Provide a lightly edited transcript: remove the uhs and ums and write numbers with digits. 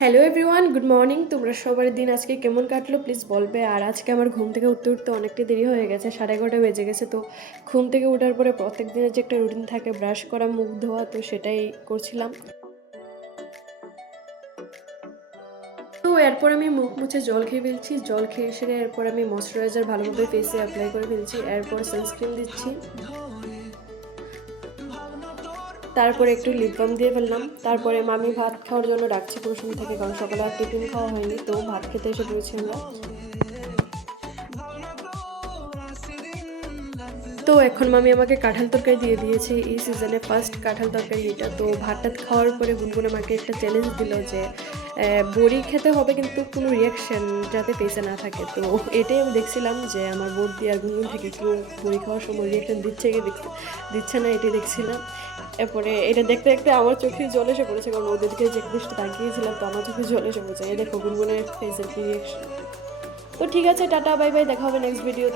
Hello everyone, good morning. তোমরা সবার দিন আজকে কেমন কাটলো প্লিজ বলবে। আর আজকে আমার ঘুম থেকে উঠতে উঠতে অনেকটা দেরি হয়ে গেছে, 11:30 বেজে গেছে। তো ঘুম থেকে ওঠার পরে প্রত্যেক দিনের যে একটা রুটিন থাকে, ব্রাশ করা, মুখ ধোয়া, তো সেটাই করছিলাম। তো এরপর আমি মুখ মুছে জল খেয়ে ফেলছি। জল খেয়ে সেরে এরপর আমি ময়শ্চারাইজার ভালোভাবে ফেসে অ্যাপ্লাই করে ফেলছি। এরপর সানস্ক্রিন দিচ্ছি, তারপরে একটু লিপ বাম দিয়ে ফেললাম। তারপরে মামি ভাত খাওয়ার জন্য ডাকছে কোনো সময় থেকে, কারণ সকালে আর টিফিন খাওয়া হয়নি, তো ভাত খেতে এসে পড়েছি আমরা। তো এখন মামি আমাকে কাঁঠাল তরকারি দিয়ে দিয়েছে, এই সিজনে ফার্স্ট কাঁঠাল তরকারি এটা। তো ভাত টাত খাওয়ার পরে গুনগুন আমাকে একটা চ্যালেঞ্জ দিল যে বড়ি খেতে হবে কিন্তু কোনো রিয়াকশন যাতে ফেসে না থাকে। তো এটাই আমি দেখছিলাম যে আমার বৌদি আর গুনগুন থেকে কেউ বড়ি খাওয়ার সময় রিয়াকশন দিচ্ছে কি দিচ্ছে না, এটাই দেখছিলাম। এরপরে এটা দেখতে দেখতে আমার চোখে জল এসে পড়েছে, কারণ ওদেরকে যে দৃষ্টি তাকিয়েছিলাম, তো আমার চোখে জল এসে পড়েছে। এই দেখো গুনগুনের ফেসের কি রিয়াকশন। তো ঠিক আছে, টাটা বাই বাই, দেখা হবে নেক্সট ভিডিও।